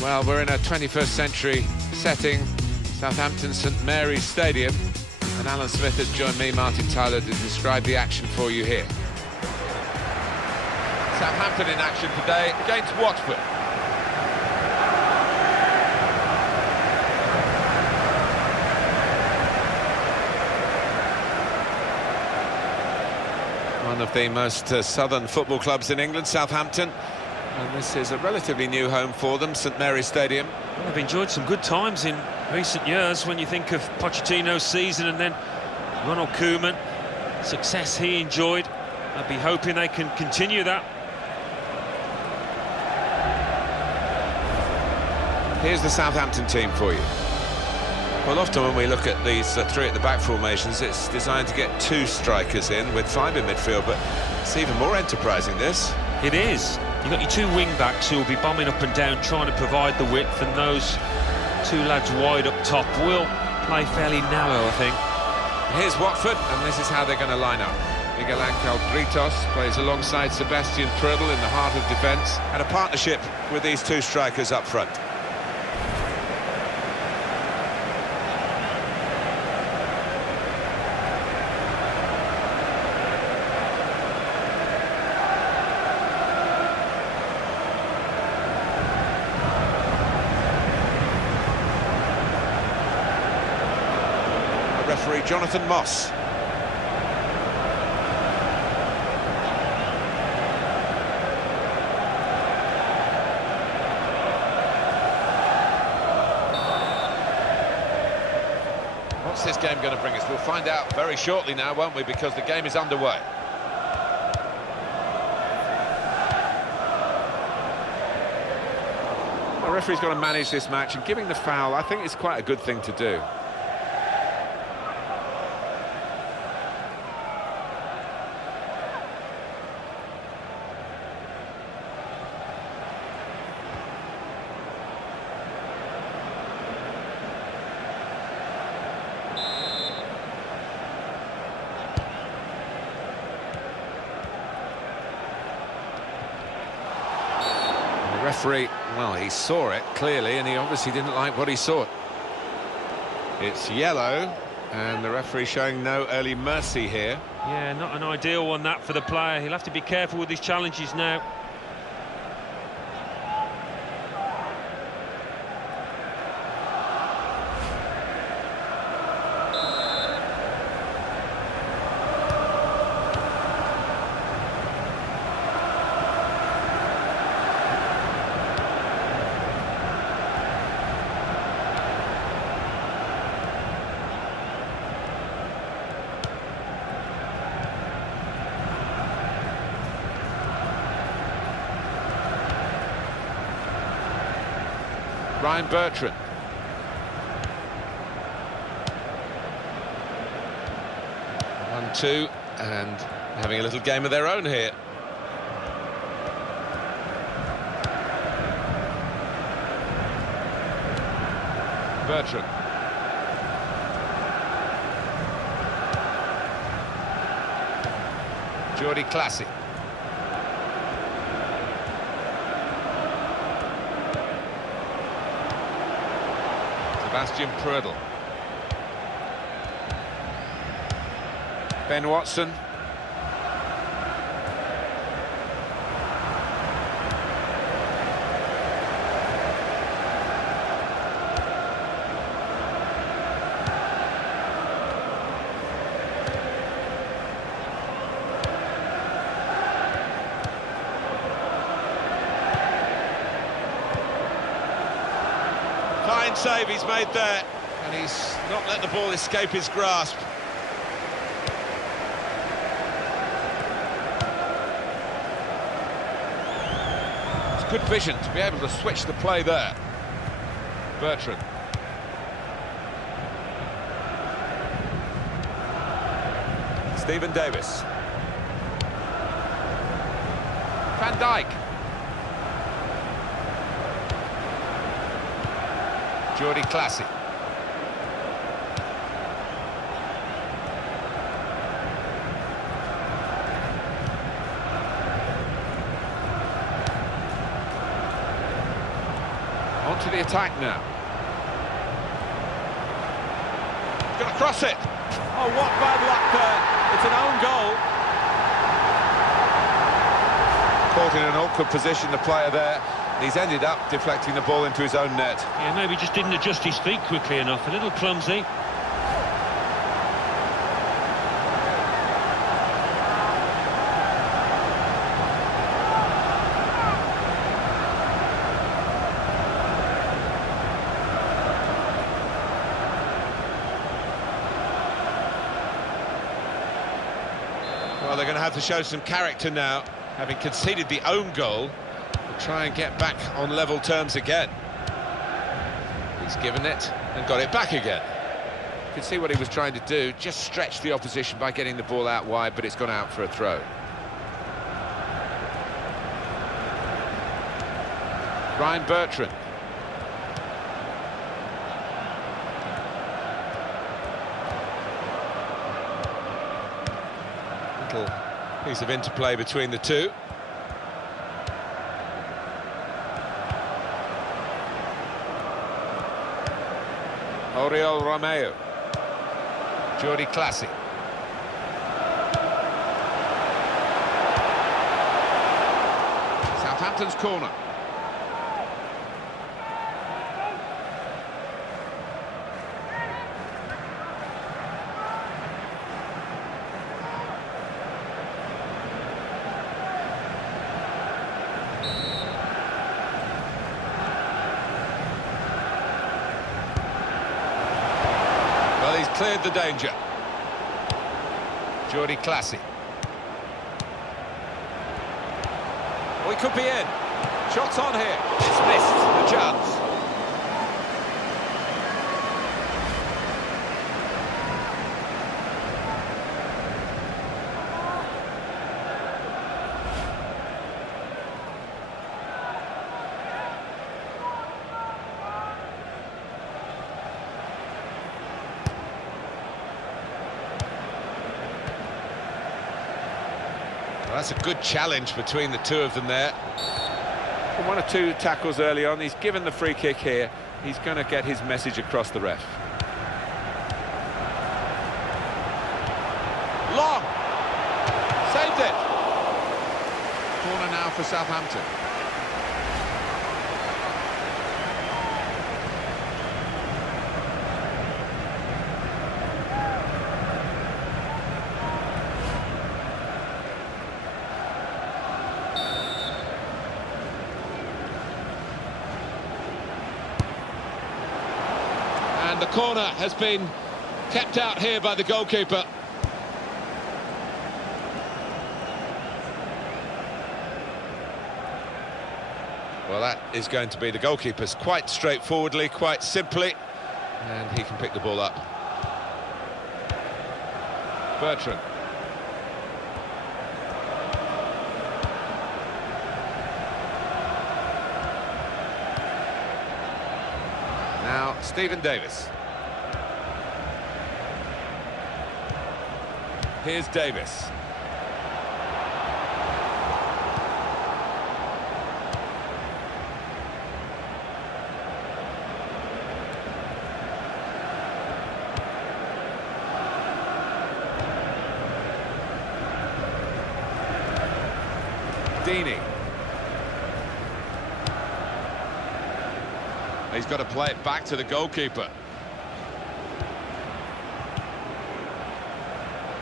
Well, we're in a 21st century setting, Southampton St Mary's Stadium, and Alan Smith has joined me, Martin Tyler, to describe the action for you here. Southampton in action today against Watford. One of the most southern football clubs in England, Southampton. And this is a relatively new home for them, St Mary's Stadium. Well, they've enjoyed some good times in recent years when you think of Pochettino's season and then Ronald Koeman, success he enjoyed. I'd be hoping they can continue that. Here's the Southampton team for you. Well, often when we look at these three at the back formations, it's designed to get two strikers in with five in midfield, but it's even more enterprising, this. It is. You've got your two wing-backs who will be bombing up and down, trying to provide the width, and those two lads wide up top will play fairly narrow, I think. Here's Watford, and this is how they're going to line up. Miguel Ángel Britos plays alongside Sebastian Prödl in the heart of defence, and a partnership with these two strikers up front. Referee Jonathan Moss. What's this game going to bring us? We'll find out very shortly now, won't we? Because the game is underway. The referee's got to manage this match, and giving the foul, I think, is quite a good thing to do. Referee, well, he saw it clearly, and he obviously didn't like what he saw. It's yellow, and the referee showing no early mercy here. Yeah, not an ideal one, that, for the player. He'll have to be careful with his challenges now. Ryan Bertrand. One-two, and having a little game of their own here. Bertrand. Jordi Classy. Sebastian Prödl. Ben Watson. Fine save he's made there, and he's not let the ball escape his grasp. It's good vision to be able to switch the play there. Bertrand. Stephen Davis. Van Dijk. Jordi Classy. Onto the attack now. Going to cross it. Oh, what bad luck there. It's an own goal. Caught in an awkward position, the player there. He's ended up deflecting the ball into his own net. Yeah, maybe just didn't adjust his feet quickly enough. A little clumsy. Well, they're going to have to show some character now, having conceded the own goal, to try and get back on level terms again. He's given it and got it back again. You can see what he was trying to do, just stretch the opposition by getting the ball out wide, but it's gone out for a throw. Ryan Bertrand. Little piece of interplay between the two. Oriol Romeo. Jordi Classy. Southampton's corner. Well, he's cleared the danger. Jordi Classy. Oh, he could be in. Shots on here. It's missed the chance. Well, that's a good challenge between the two of them there. One or two tackles early on. He's given the free kick here. He's going to get his message across the ref. Long! Saved it! Corner now for Southampton. And the corner has been kept out here by the goalkeeper. Well, that is going to be the goalkeeper's quite straightforwardly, quite simply, and he can pick the ball up. Bertrand. Now, Stephen Davis. Here's Davis. Deeney. He's got to play it back to the goalkeeper.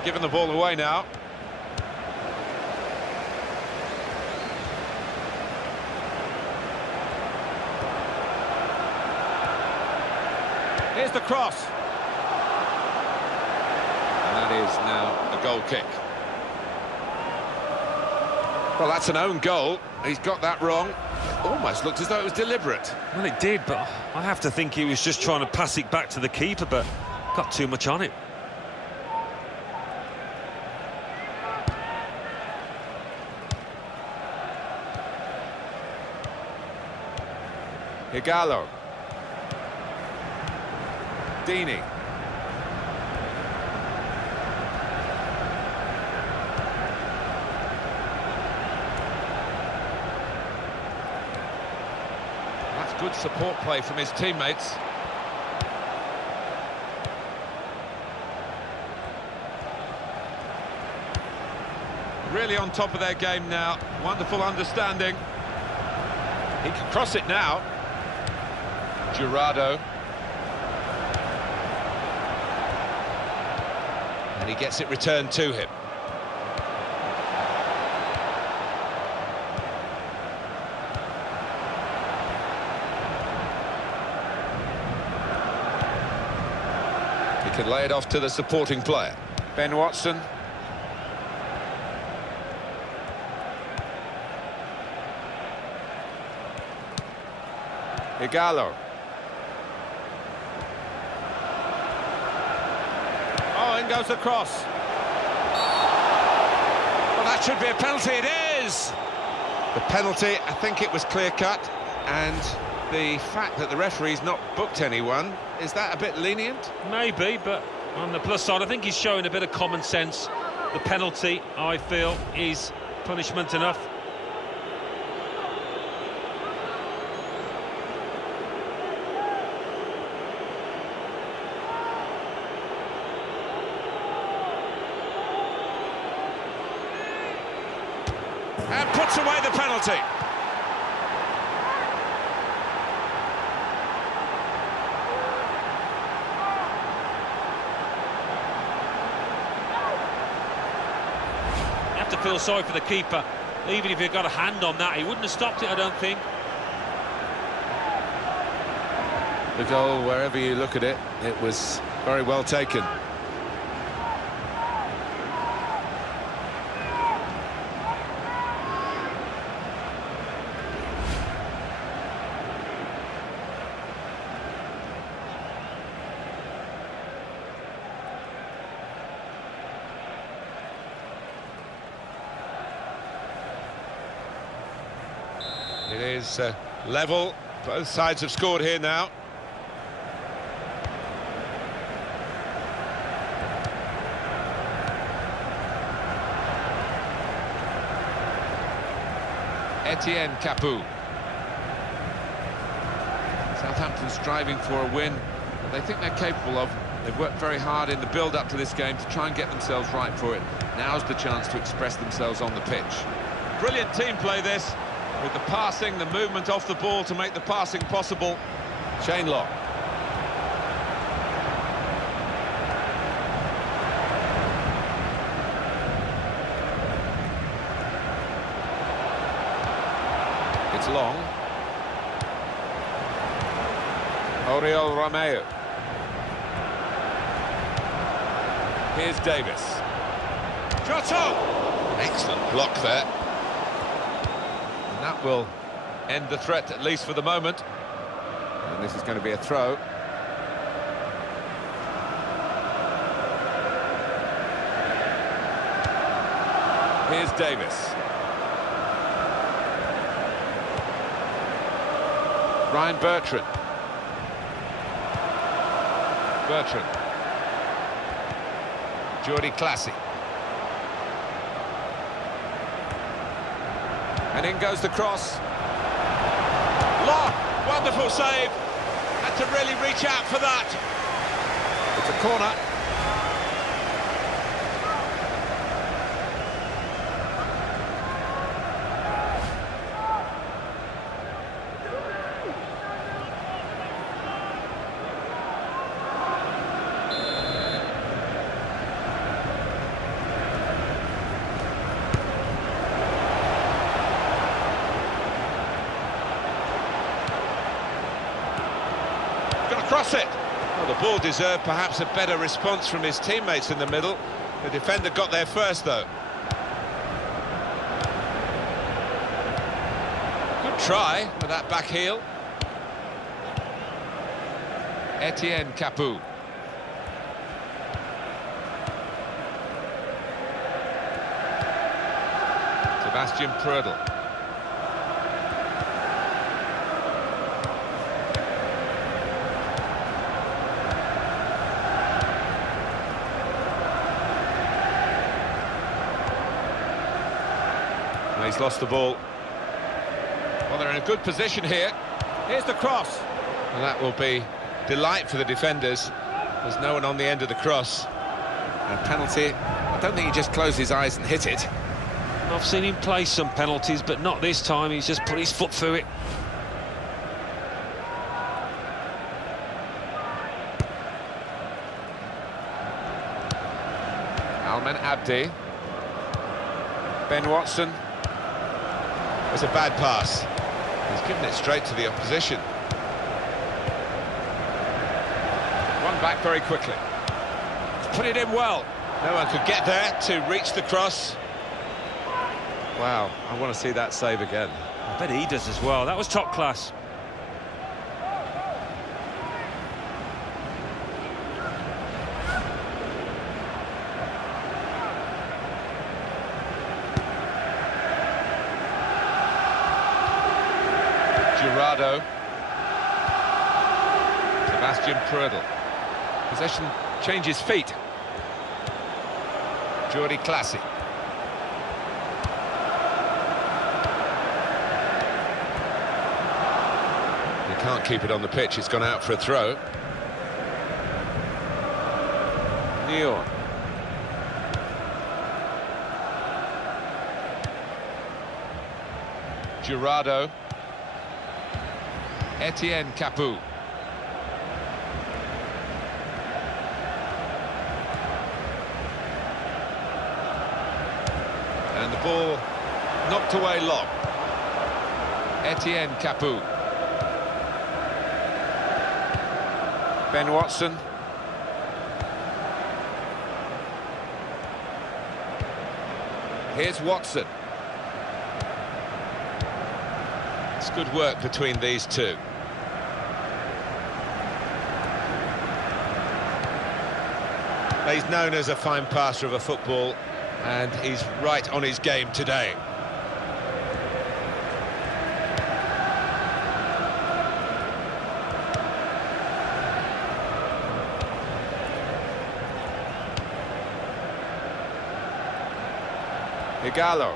Giving the ball away now. Here's the cross. And that is now a goal kick. Well, that's an own goal. He's got that wrong. It almost looked as though it was deliberate. Well, it did, but I have to think he was just trying to pass it back to the keeper, but got too much on it. Higalo. Deeney. Good support play from his teammates. Really on top of their game now. Wonderful understanding. He can cross it now. Jurado. And he gets it returned to him. He can lay it off to the supporting player. Ben Watson. Igalo. Oh, in goes the cross. Well, that should be a penalty. It is! The penalty, I think it was clear-cut, and the fact that the referee's not booked anyone, is that a bit lenient? Maybe, but on the plus side, I think he's showing a bit of common sense. The penalty, I feel, is punishment enough. And puts away the penalty. You have to feel sorry for the keeper. Even if he got a hand on that, he wouldn't have stopped it, I don't think. The goal, wherever you look at it, it was very well taken. It is level. Both sides have scored here now. Etienne Capoue. Southampton striving for a win that they think they're capable of. They've worked very hard in the build-up to this game to try and get themselves right for it. Now's the chance to express themselves on the pitch. Brilliant team play this, with the passing, the movement off the ball to make the passing possible. Shane Lock. It's long. Oriol Romeo. Here's Davis. Jota! Excellent block there. And that will end the threat, at least for the moment. And this is going to be a throw. Here's Davis. Ryan Bertrand. Jordi Classy. And in goes the cross. Lock! Wonderful save. Had to really reach out for that. It's a corner. Cross it. Well, the ball deserved perhaps a better response from his teammates in the middle. The defender got there first, though. Good try with that back heel. Etienne Capoue. Sebastian Prödl. He's lost the ball. Well, they're in a good position here. Here's the cross. Well, that will be delight for the defenders. There's no one on the end of the cross. And penalty, I don't think he just closed his eyes and hit it. I've seen him play some penalties, but not this time. He's just put his foot through it. Alman Abdi. Ben Watson. It's a bad pass. He's given it straight to the opposition. One back very quickly. He's put it in well. No one could get there to reach the cross. Wow, I want to see that save again. I bet he does as well. That was top class. Gerardo. Sebastian Prödl. Possession changes feet. Jordi Classy. He can't keep it on the pitch, it's gone out for a throw. Neon. Gerardo. Etienne Capoue. And the ball knocked away long. Etienne Capoue. Ben Watson. Here's Watson. It's good work between these two. He's known as a fine passer of a football, and he's right on his game today. Igalo.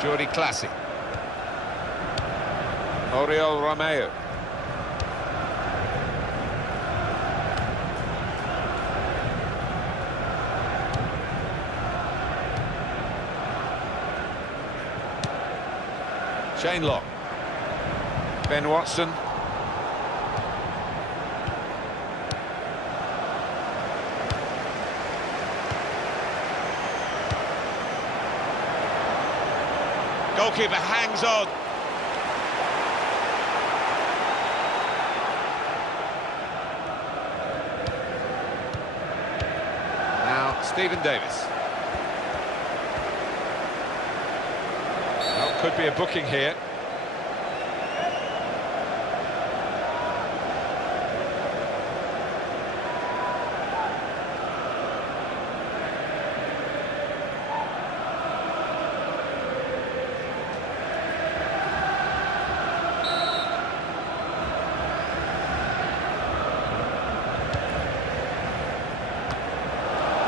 Jordi Classy. Oriol Romeo. Shane Long. Ben Watson. Goalkeeper hangs on. Now Stephen Davis. Well, could be a booking here.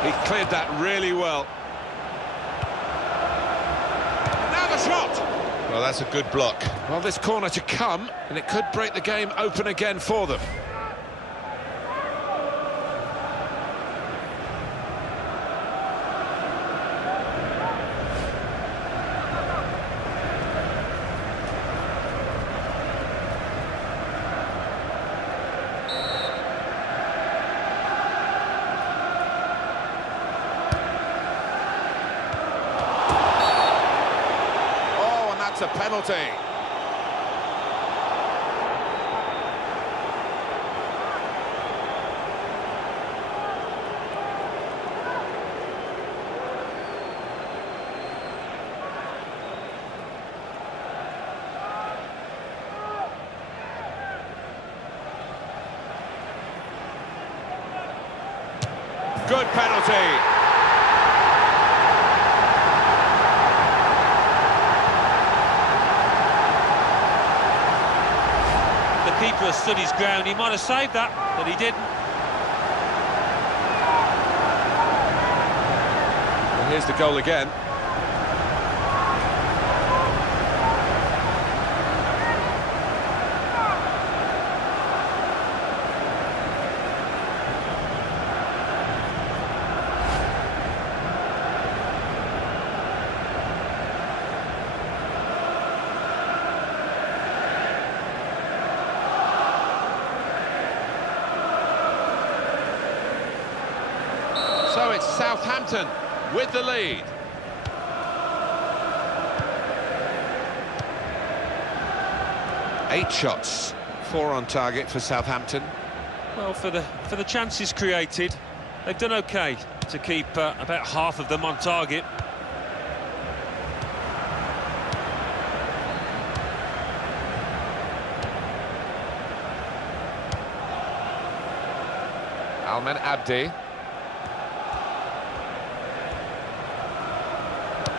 He cleared that really well. Now the shot! Well, that's a good block. Well, this corner to come, and it could break the game open again for them. That's a penalty. Good penalty. The keeper has stood his ground. He might have saved that, but he didn't. Here's the goal again. So it's Southampton with the lead. Eight shots, 4 on target for Southampton. Well, for the chances created, they've done okay to keep about half of them on target. Almen Abdi.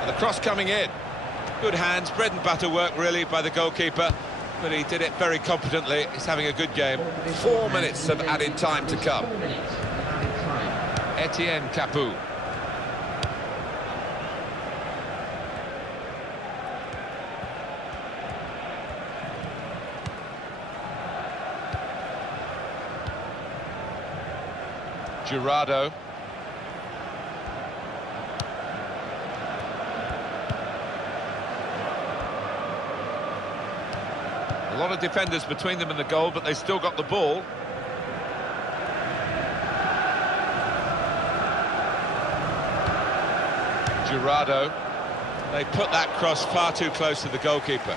And the cross coming in. Good hands, bread and butter work really by the goalkeeper, but he did it very competently. He's having a good game. 4 minutes of added time to come. Etienne Capoue. Girardo. A lot of defenders between them and the goal, but they still got the ball. Girardo. They put that cross far too close to the goalkeeper.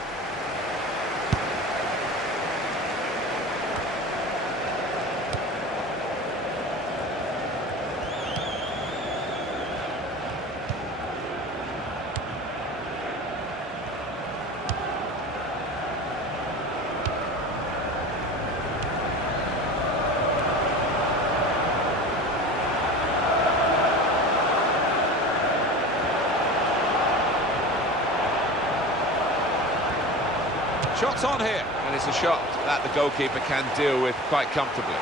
Shots on here, and it's a shot that the goalkeeper can deal with quite comfortably.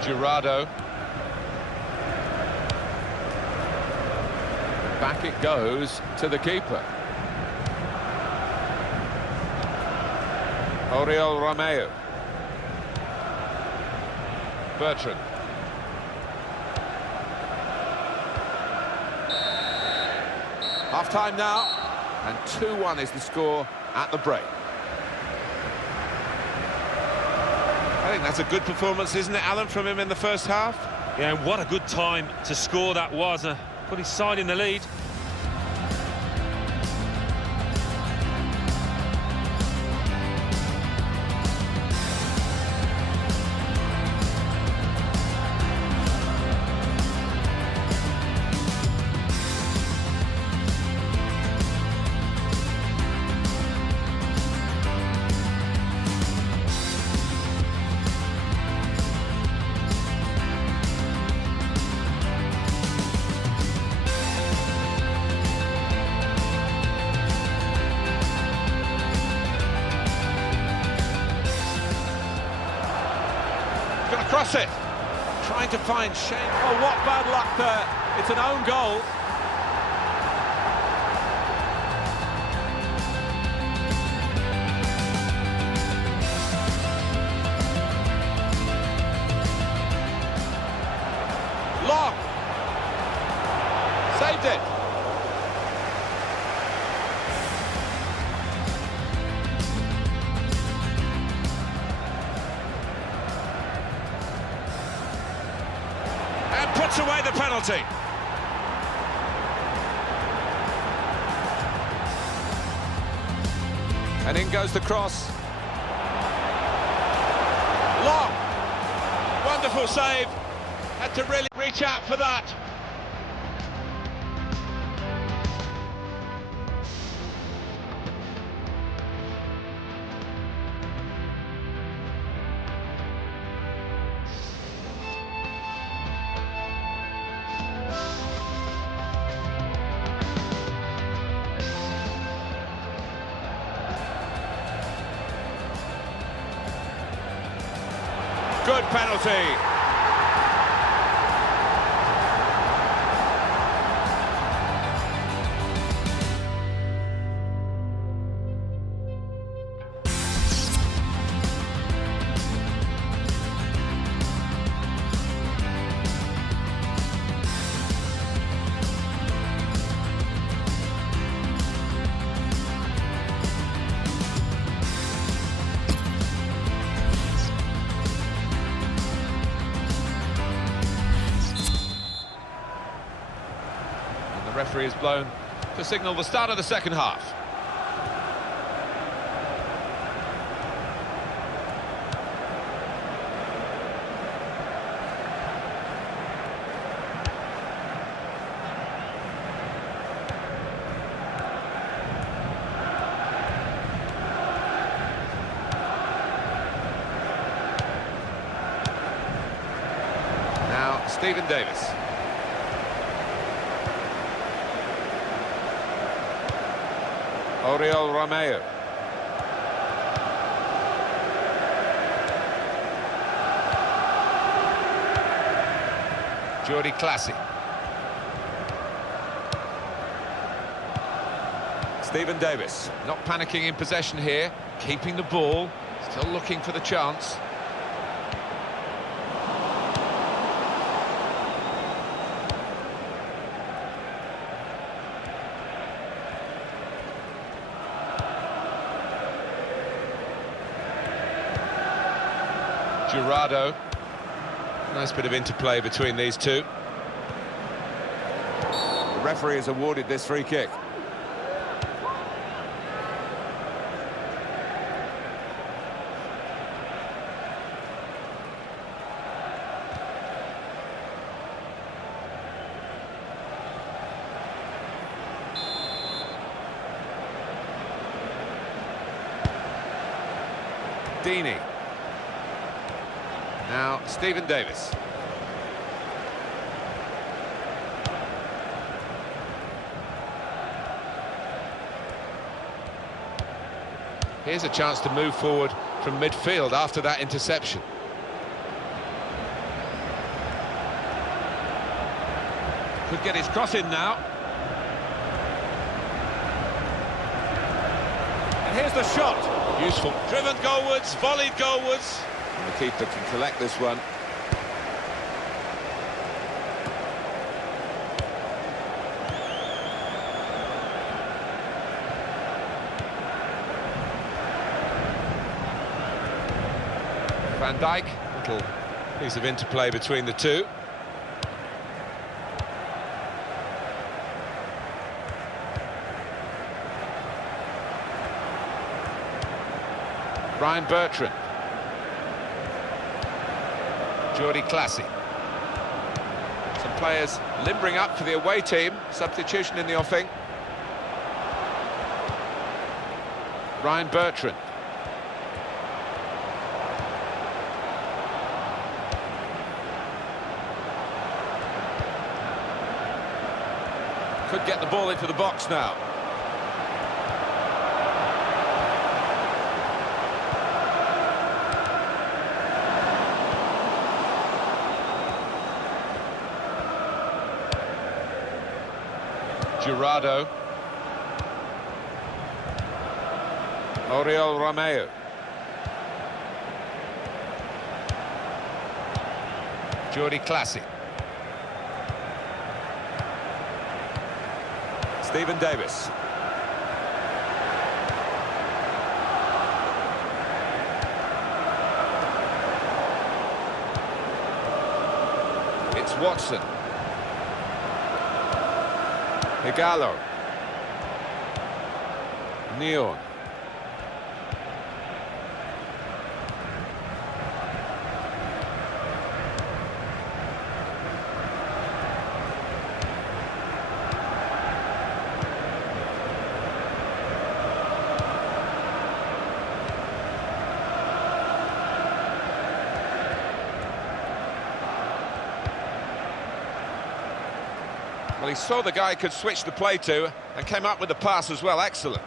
Girardo. Back it goes to the keeper. Oriol Romeo. Bertrand. Half-time now, and 2-1 is the score at the break. I think that's a good performance, isn't it, Alan, from him in the first half? Yeah, and what a good time to score that was. Put his side in the lead. Cross it, trying to find Shane. Oh, what bad luck there. It's an own goal. Long. Saved it. Puts away the penalty. And in goes the cross. Long. Wonderful save. Had to really reach out for that. Good penalty. The referee is blown to signal the start of the second half. Now, Stephen Davis. Oriol Romeo. Jordi Classy. Stephen Davis, not panicking in possession here, keeping the ball, still looking for the chance. Gerardo. Nice bit of interplay between these two. The referee has awarded this free kick. Deeney. Now, Stephen Davis. Here's a chance to move forward from midfield after that interception. Could get his cross in now. And here's the shot. Useful. Driven goalwards, volleyed goalwards. And the keeper can collect this one. Van Dijk, little piece of interplay between the two. Ryan Bertrand. Jordi Classy. Some players limbering up for the away team. Substitution in the offing. Ryan Bertrand. Could get the ball into the box now. Gerardo. Oriol Romeo. Jordi Classy. Stephen Davis. It's Watson. Igalo. Neon. Well, he saw the guy could switch the play to and came up with the pass as well. Excellent.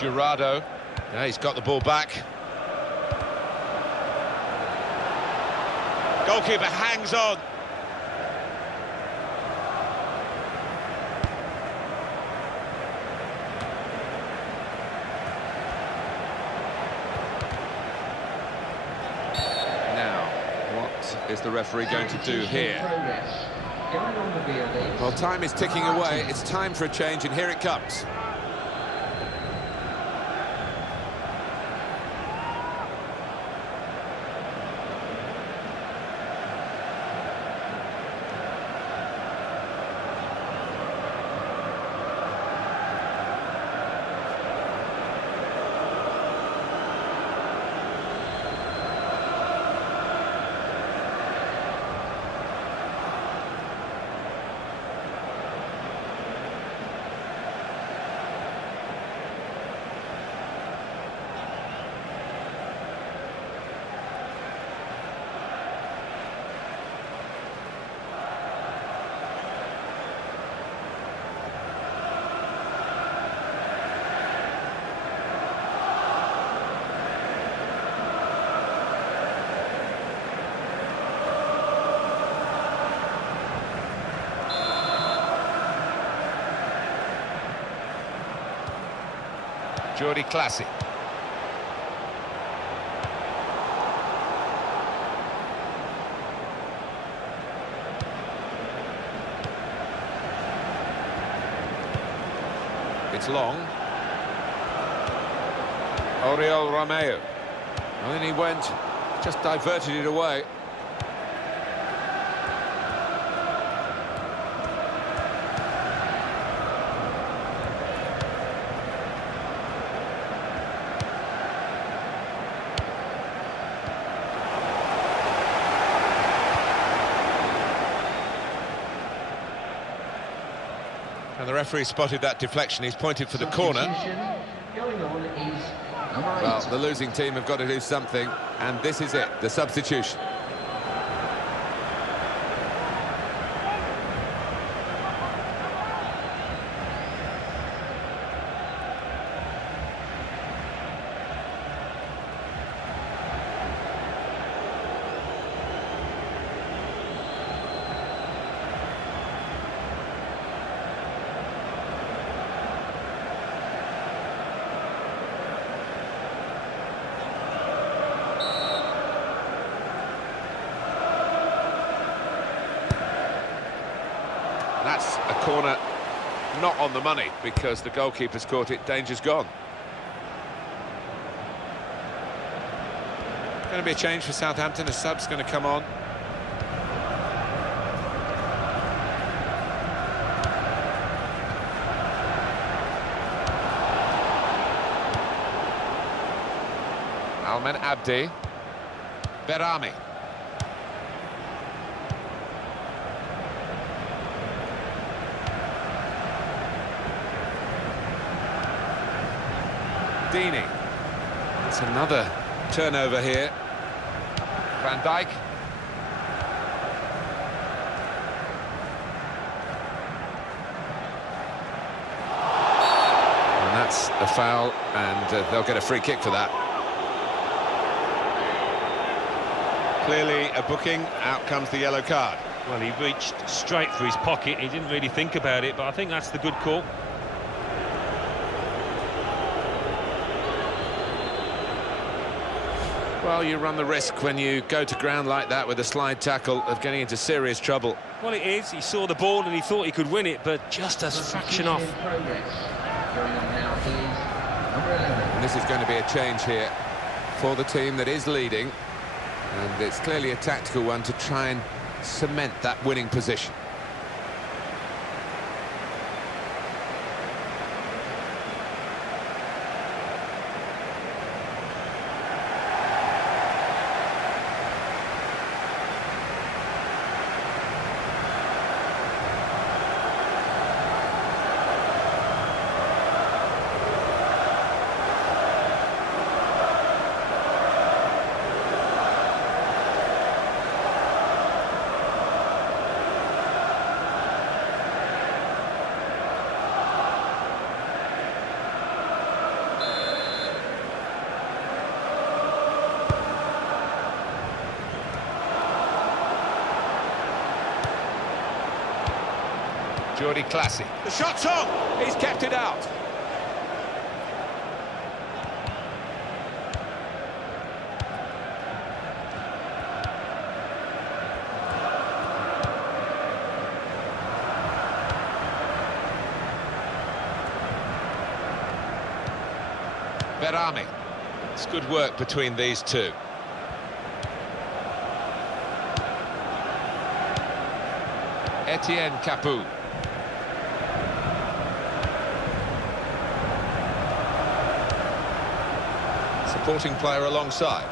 Jurado. Yeah, he's got the ball back. Goalkeeper hangs on. Now, what is the referee going to do here? Well, time is ticking away. It's time for a change, and here it comes. Jordi Classic. It's long. Oriol Romeo. And then he went, just diverted it away. And the referee spotted that deflection. He's pointed for the corner. Well, the losing team have got to do something, and this is it, the substitution. That's a corner not on the money because the goalkeeper's caught it. Danger's gone. Going to be a change for Southampton. A sub's going to come on. Almen Abdi. Berami. Deeney. It's another turnover here. Van Dijk. And that's a foul, and they'll get a free kick for that. Clearly a booking. Out comes the yellow card. Well, he reached straight for his pocket. He didn't really think about it, but I think that's the good call. Well, you run the risk when you go to ground like that with a slide tackle of getting into serious trouble. Well, it is. He saw the ball and he thought he could win it, but just a fraction off. And this is going to be a change here for the team that is leading. And it's clearly a tactical one to try and cement that winning position. Jordi Classy. The shot's on. He's kept it out. Berami. It's good work between these two. Etienne Capoue. Supporting player alongside.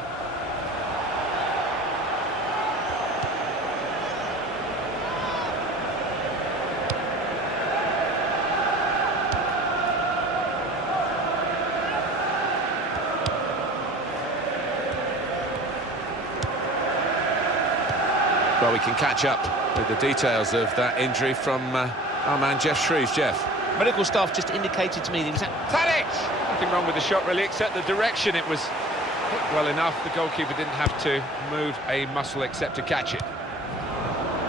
Well, we can catch up with the details of that injury from our man Jeff Shreves. Jeff. Medical staff just indicated to me that he was at... Tadic! Nothing wrong with the shot really, except the direction. It was hit well enough. The goalkeeper didn't have to move a muscle except to catch it.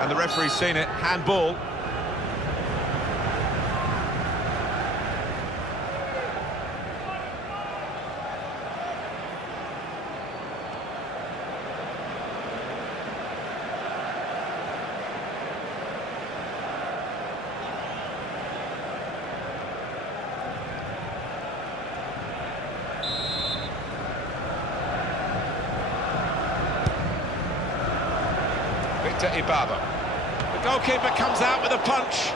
And the referee's seen it. Handball. Ibaba. The goalkeeper comes out with a punch.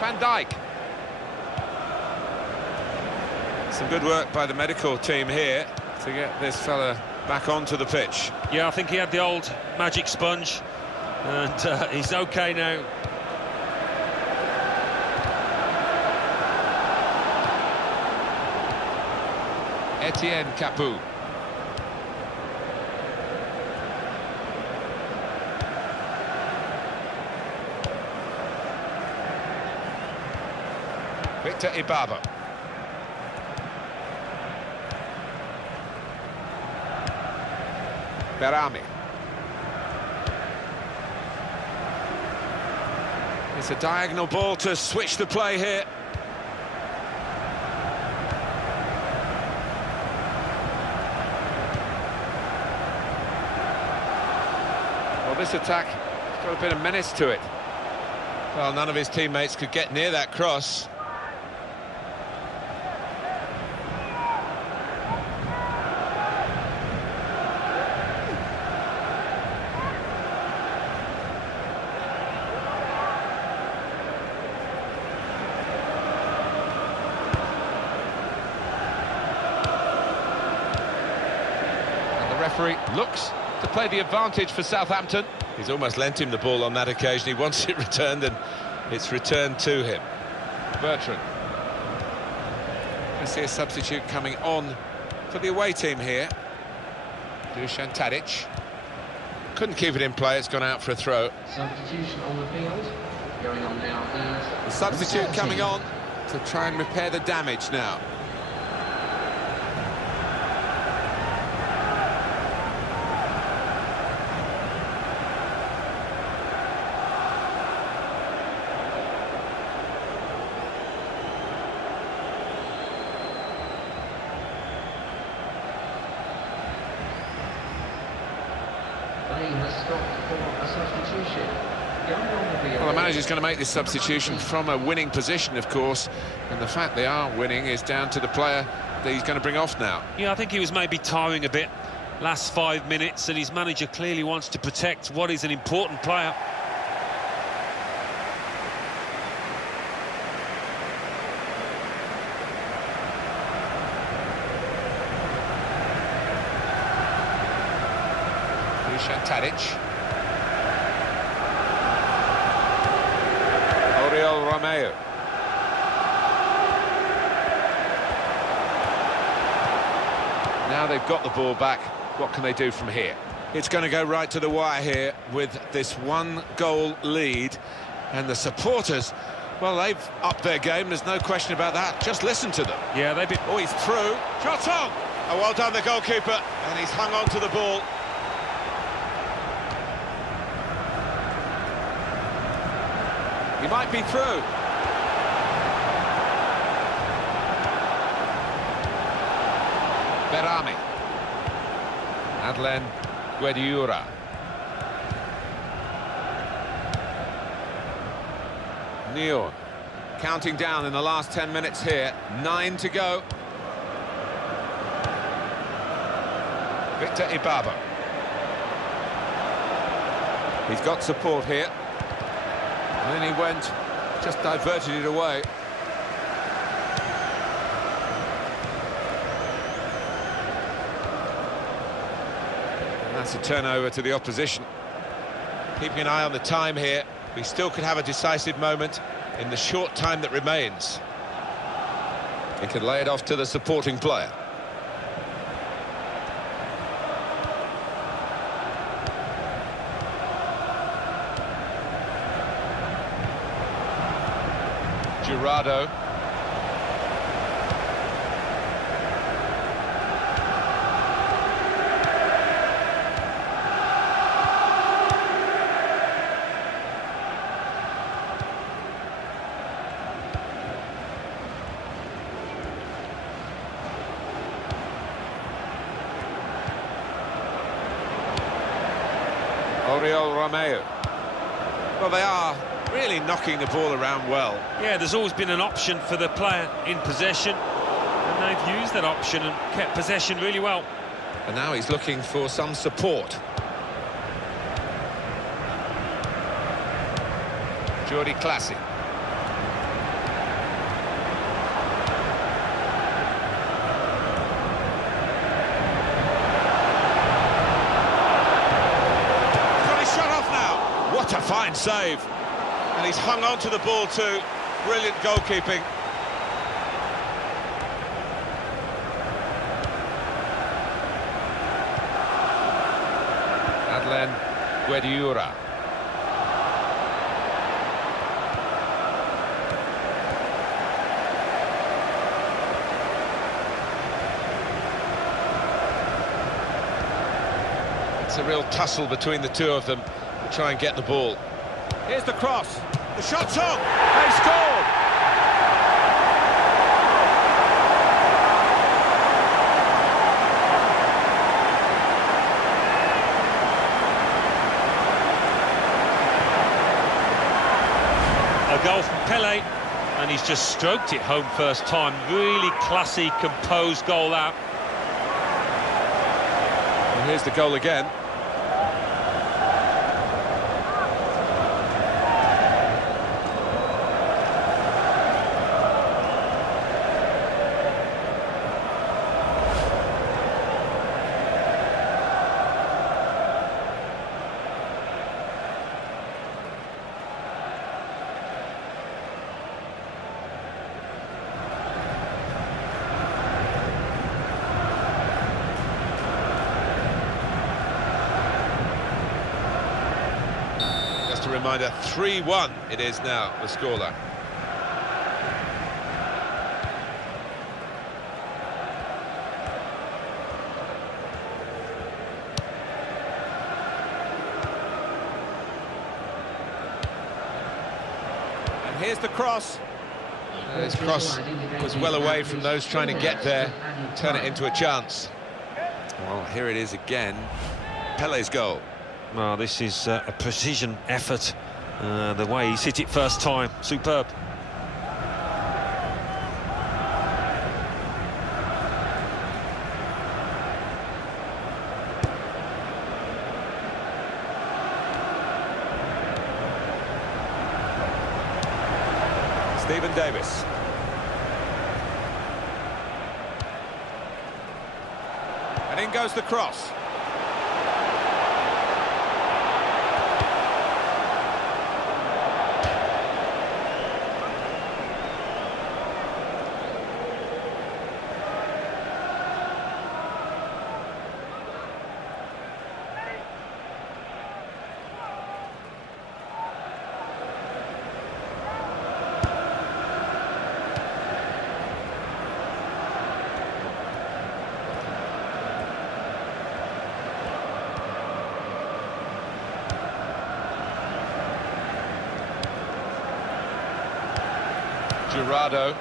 Van Dijk. Some good work by the medical team here to get this fella back onto the pitch. Yeah, I think he had the old magic sponge, and he's okay now. Etienne Capoue. Victor Ibaba. Berami. It's a diagonal ball to switch the play here. Well, this attack has got a bit of menace to it. Well, none of his teammates could get near that cross. Referee looks to play the advantage for Southampton. He's almost lent him the ball on that occasion. He wants it returned, and it's returned to him. Bertrand. I see a substitute coming on for the away team here. Dusan Tadic. Couldn't keep it in play, it's gone out for a throw. Substitution on the field. Going on now is... The substitute coming on to try and repair the damage now. Well, the manager's going to make this substitution from a winning position, of course, and the fact they are winning is down to the player that he's going to bring off now. Yeah, I think he was maybe tiring a bit last 5 minutes, and his manager clearly wants to protect what is an important player. Dusan Tadic. Romeo. Now they've got the ball back, what can they do from here? It's going to go right to the wire here with this one-goal lead. And the supporters, well, they've upped their game, there's no question about that. Just listen to them. Yeah, they've been... Oh, he's through. Shot on! Oh, well done, the goalkeeper. And he's hung on to the ball. He might be through. Berami. Adlen Guediura. Neon. Counting down in the last 10 minutes here. 9 to go. Victor Ibaba. He's got support here. And then he went, just diverted it away. And that's a turnover to the opposition. Keeping an eye on the time here. We still could have a decisive moment in the short time that remains. He can lay it off to the supporting player. Girardo. Oriol Romeo. Well, they are really knocking the ball around well. Yeah, there's always been an option for the player in possession, and they've used that option and kept possession really well. And now he's looking for some support. Jordi Classy. What a fine save. And he's hung on to the ball too. Brilliant goalkeeping. Adlen Guediura. It's a real tussle between the two of them. Try and get the ball. Here's the cross. The shot's on. They scored. A goal from Pele, and he's just stroked it home first time. Really classy, composed goal out. And here's the goal again. Reminder, 3-1 it is now, the scoreline. And here's the cross. His cross was well away from those trying to get there, turn it into a chance. Well, here it is again, Pele's goal. Well, this is a precision effort. The way he's hit it first time, superb. Stephen Davis. And in goes the cross. Jurado.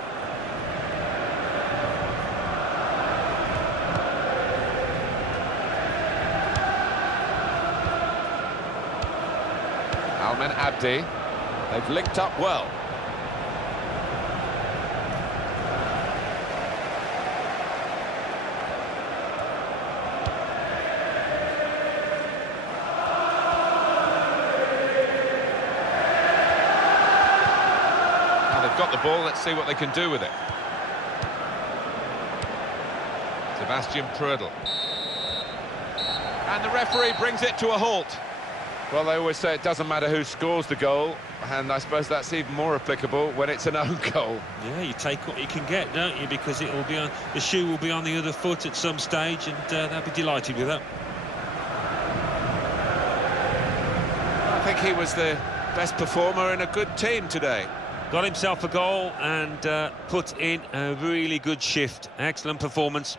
Alman Abdi. They've linked up well. Now they've got the ball, let's see what they can do with it. Sebastian Prödl. And the referee brings it to a halt. Well, they always say it doesn't matter who scores the goal, and I suppose that's even more applicable when it's an own goal. Yeah, you take what you can get, don't you? Because it will be on, the shoe will be on the other foot at some stage, and they'll be delighted with that. I think he was the best performer in a good team today. Got himself a goal and put in a really good shift. Excellent performance.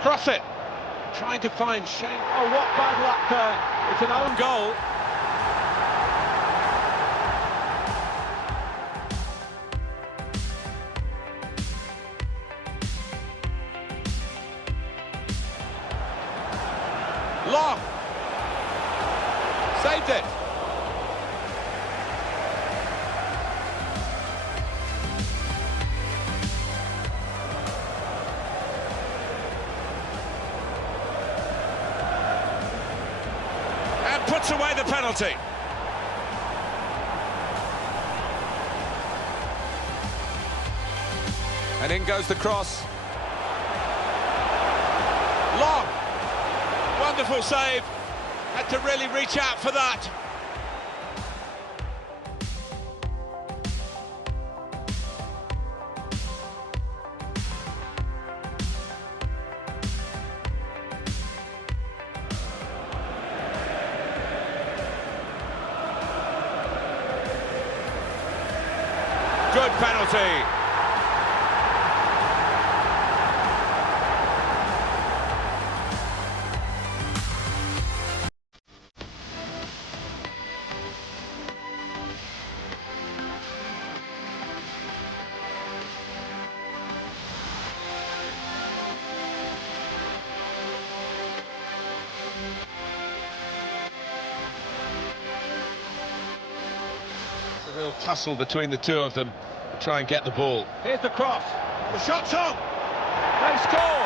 Across it, trying to find Shane. Oh, what bad luck there. It's an own goal. Long. Saved it. Puts away the penalty. And in goes the cross. Long. Wonderful save. Had to really reach out for that. Good penalty. A real tussle between the two of them. Try and get the ball. Here's the cross. The shot's on. They score.